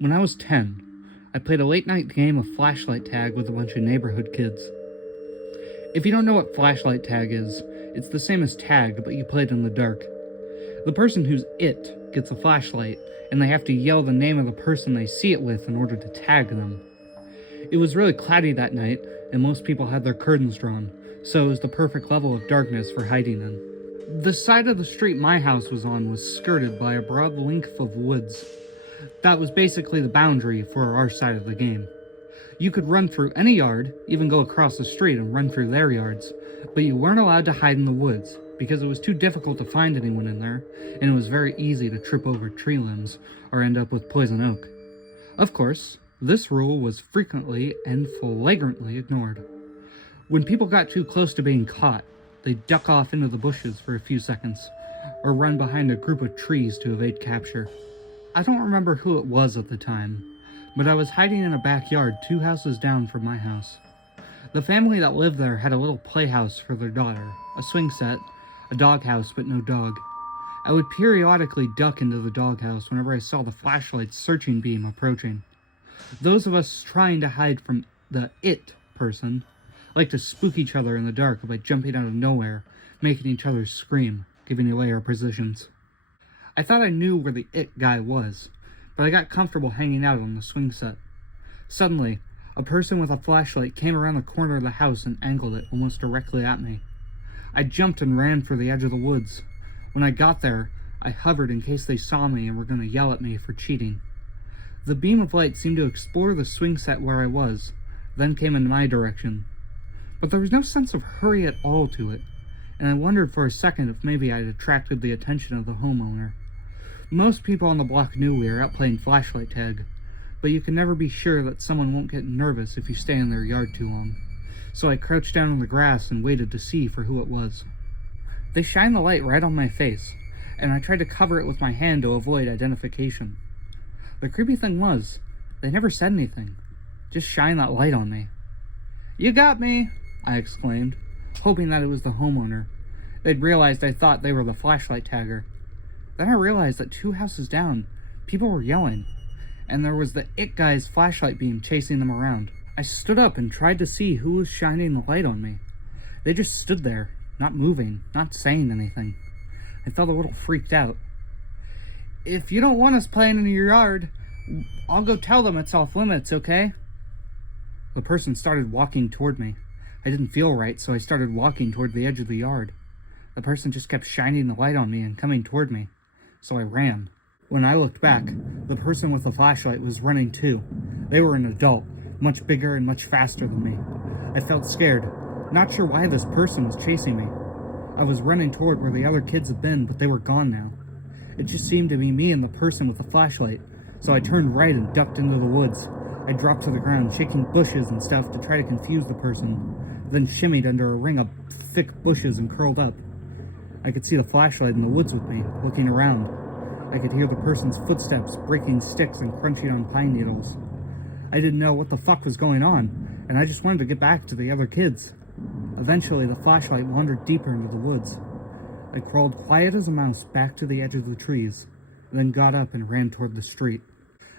When I was 10, I played a late-night game of flashlight tag with a bunch of neighborhood kids. If you don't know what flashlight tag is, it's the same as tag, but you play it in the dark. The person who's it gets a flashlight, and they have to yell the name of the person they see it with in order to tag them. It was really cloudy that night, and most people had their curtains drawn, so it was the perfect level of darkness for hiding in. The side of the street my house was on was skirted by a broad length of woods. That was basically the boundary for our side of the game. You could run through any yard, even go across the street and run through their yards, but you weren't allowed to hide in the woods, because it was too difficult to find anyone in there, and it was very easy to trip over tree limbs or end up with poison oak. Of course, this rule was frequently and flagrantly ignored. When people got too close to being caught, they'd duck off into the bushes for a few seconds, or run behind a group of trees to evade capture. I don't remember who it was at the time, but I was hiding in a backyard 2 houses down from my house. The family that lived there had a little playhouse for their daughter, a swing set, a doghouse but no dog. I would periodically duck into the doghouse whenever I saw the flashlight's searching beam approaching. Those of us trying to hide from the it person like to spook each other in the dark by jumping out of nowhere, making each other scream, giving away our positions. I thought I knew where the it guy was, but I got comfortable hanging out on the swing set. Suddenly, a person with a flashlight came around the corner of the house and angled it almost directly at me. I jumped and ran for the edge of the woods. When I got there, I hovered in case they saw me and were going to yell at me for cheating. The beam of light seemed to explore the swing set where I was, then came in my direction. But there was no sense of hurry at all to it, and I wondered for a second if maybe I'd attracted the attention of the homeowner. Most people on the block knew we were out playing flashlight tag, but you can never be sure that someone won't get nervous if you stay in their yard too long. So I crouched down in the grass and waited to see for who it was. They shined the light right on my face, and I tried to cover it with my hand to avoid identification. The creepy thing was, they never said anything, just shined that light on me. "You got me!" I exclaimed, hoping that it was the homeowner. They'd realized I thought they were the flashlight tagger. Then I realized that 2 houses down, people were yelling, and there was the it guy's flashlight beam chasing them around. I stood up and tried to see who was shining the light on me. They just stood there, not moving, not saying anything. I felt a little freaked out. "If you don't want us playing in your yard, I'll go tell them it's off limits, okay?" The person started walking toward me. I didn't feel right, so I started walking toward the edge of the yard. The person just kept shining the light on me and coming toward me, so I ran. When I looked back, the person with the flashlight was running too. They were an adult, much bigger and much faster than me. I felt scared, not sure why this person was chasing me. I was running toward where the other kids had been, but they were gone now. It just seemed to be me and the person with the flashlight, so I turned right and ducked into the woods. I dropped to the ground, shaking bushes and stuff to try to confuse the person, then shimmied under a ring of thick bushes and curled up. I could see the flashlight in the woods with me, looking around. I could hear the person's footsteps breaking sticks and crunching on pine needles. I didn't know what the fuck was going on, and I just wanted to get back to the other kids. Eventually, the flashlight wandered deeper into the woods. I crawled quiet as a mouse back to the edge of the trees, then got up and ran toward the street.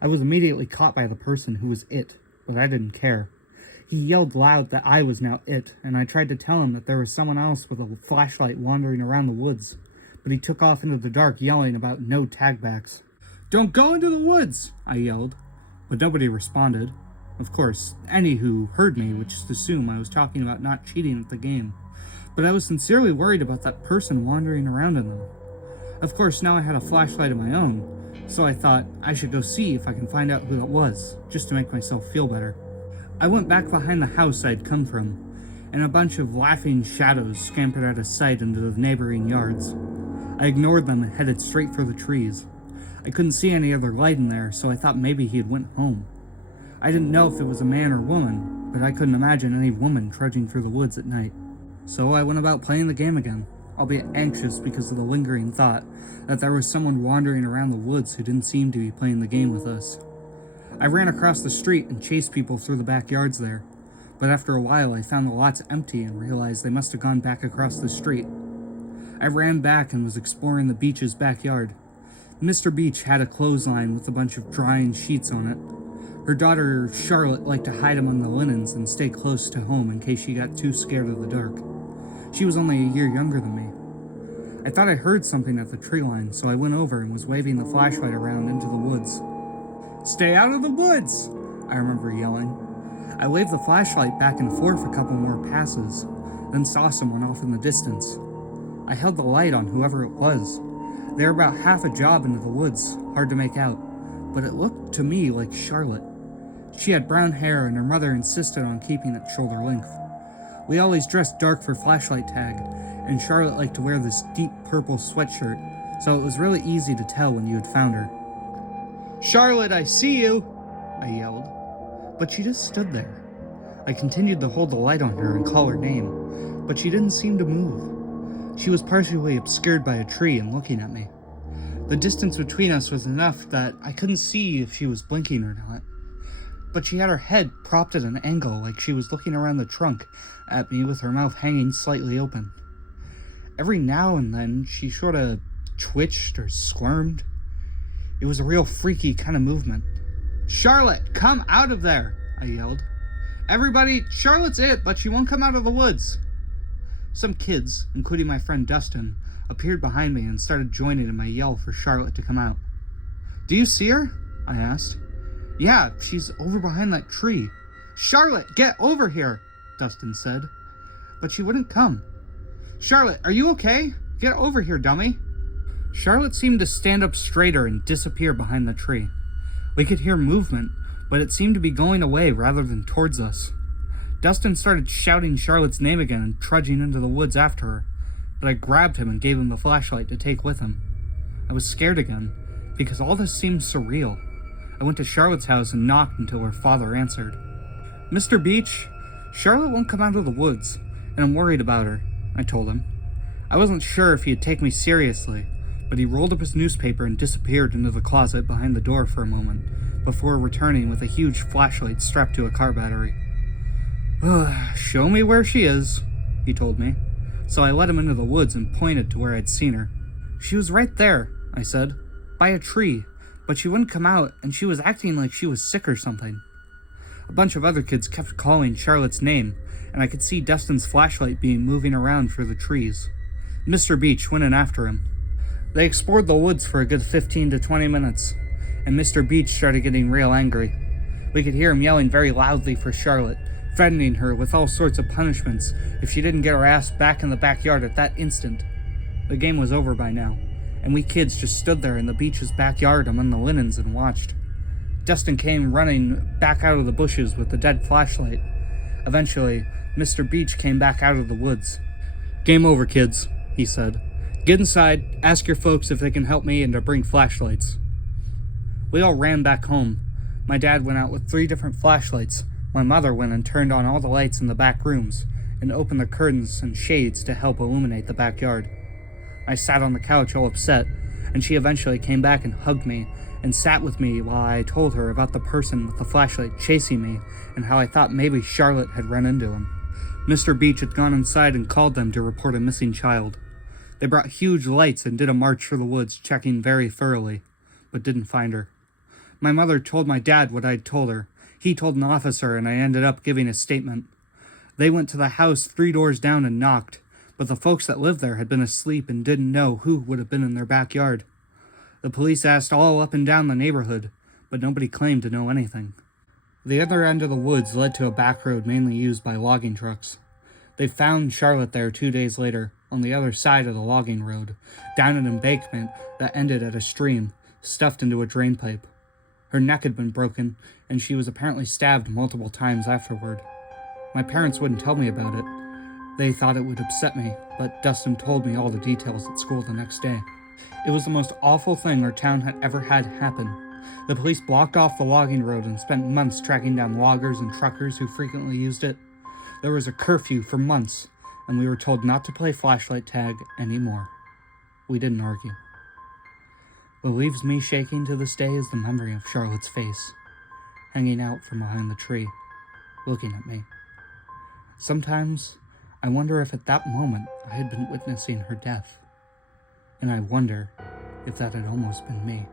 I was immediately caught by the person who was it, but I didn't care. He yelled loud that I was now it, and I tried to tell him that there was someone else with a flashlight wandering around the woods, but he took off into the dark yelling about no tagbacks. "Don't go into the woods!" I yelled, but nobody responded. Of course, any who heard me would just assume I was talking about not cheating at the game, but I was sincerely worried about that person wandering around in them. Of course, now I had a flashlight of my own, so I thought I should go see if I can find out who it was, just to make myself feel better. I went back behind the house I'd come from, and a bunch of laughing shadows scampered out of sight into the neighboring yards. I ignored them and headed straight for the trees. I couldn't see any other light in there, so I thought maybe he had went home. I didn't know if it was a man or woman, but I couldn't imagine any woman trudging through the woods at night. So I went about playing the game again, albeit anxious because of the lingering thought that there was someone wandering around the woods who didn't seem to be playing the game with us. I ran across the street and chased people through the backyards there, but after a while I found the lots empty and realized they must have gone back across the street. I ran back and was exploring the beach's backyard. Mr. Beach had a clothesline with a bunch of drying sheets on it. Her daughter, Charlotte, liked to hide among the linens and stay close to home in case she got too scared of the dark. She was only a year younger than me. I thought I heard something at the tree line, so I went over and was waving the flashlight around into the woods. "Stay out of the woods!" I remember yelling. I waved the flashlight back and forth a couple more passes, then saw someone off in the distance. I held the light on whoever it was. They were about half a job into the woods, hard to make out, but it looked to me like Charlotte. She had brown hair and her mother insisted on keeping it shoulder length. We always dressed dark for flashlight tag, and Charlotte liked to wear this deep purple sweatshirt, so it was really easy to tell when you had found her. "Charlotte, I see you!" I yelled. But she just stood there. I continued to hold the light on her and call her name, but she didn't seem to move. She was partially obscured by a tree and looking at me. The distance between us was enough that I couldn't see if she was blinking or not. But she had her head propped at an angle like she was looking around the trunk at me with her mouth hanging slightly open. Every now and then she sort of twitched or squirmed. It was a real freaky kind of movement. "Charlotte, come out of there!" I yelled. "Everybody, Charlotte's it, but she won't come out of the woods." Some kids, including my friend Dustin, appeared behind me and started joining in my yell for Charlotte to come out. "Do you see her?" I asked. "Yeah, she's over behind that tree." "Charlotte, get over here," Dustin said. But she wouldn't come. "Charlotte, are you okay? Get over here, dummy." Charlotte seemed to stand up straighter and disappear behind the tree. We could hear movement, but it seemed to be going away rather than towards us. Dustin started shouting Charlotte's name again and trudging into the woods after her, but I grabbed him and gave him the flashlight to take with him. I was scared again, because all this seemed surreal. I went to Charlotte's house and knocked until her father answered. "Mr. Beach, Charlotte won't come out of the woods, and I'm worried about her," I told him. I wasn't sure if he'd take me seriously, but he rolled up his newspaper and disappeared into the closet behind the door for a moment, before returning with a huge flashlight strapped to a car battery. "Show me where she is," he told me. So I led him into the woods and pointed to where I'd seen her. "She was right there," I said, "by a tree, but she wouldn't come out, and she was acting like she was sick or something." A bunch of other kids kept calling Charlotte's name, and I could see Dustin's flashlight beam moving around through the trees. Mr. Beach went in after him. They explored the woods for a good 15 to 20 minutes, and Mr. Beach started getting real angry. We could hear him yelling very loudly for Charlotte, threatening her with all sorts of punishments if she didn't get her ass back in the backyard at that instant. The game was over by now, and we kids just stood there in the Beach's backyard among the linens and watched. Dustin came running back out of the bushes with the dead flashlight. Eventually, Mr. Beach came back out of the woods. "Game over, kids," he said. "Get inside, ask your folks if they can help me and to bring flashlights." We all ran back home. My dad went out with 3 different flashlights. My mother went and turned on all the lights in the back rooms and opened the curtains and shades to help illuminate the backyard. I sat on the couch all upset, and she eventually came back and hugged me and sat with me while I told her about the person with the flashlight chasing me and how I thought maybe Charlotte had run into him. Mr. Beach had gone inside and called them to report a missing child. They brought huge lights and did a march through the woods, checking very thoroughly, but didn't find her. My mother told my dad what I'd told her. He told an officer, and I ended up giving a statement. They went to the house 3 doors down and knocked, but the folks that lived there had been asleep and didn't know who would have been in their backyard. The police asked all up and down the neighborhood, but nobody claimed to know anything. The other end of the woods led to a back road mainly used by logging trucks. They found Charlotte there 2 days later, on the other side of the logging road, down an embankment that ended at a stream, stuffed into a drain pipe. Her neck had been broken, and she was apparently stabbed multiple times afterward. My parents wouldn't tell me about it. They thought it would upset me, but Dustin told me all the details at school the next day. It was the most awful thing our town had ever had happen. The police blocked off the logging road and spent months tracking down loggers and truckers who frequently used it. There was a curfew for months, and we were told not to play flashlight tag anymore. We didn't argue. What leaves me shaking to this day is the memory of Charlotte's face, hanging out from behind the tree, looking at me. Sometimes, I wonder if at that moment I had been witnessing her death. And I wonder if that had almost been me.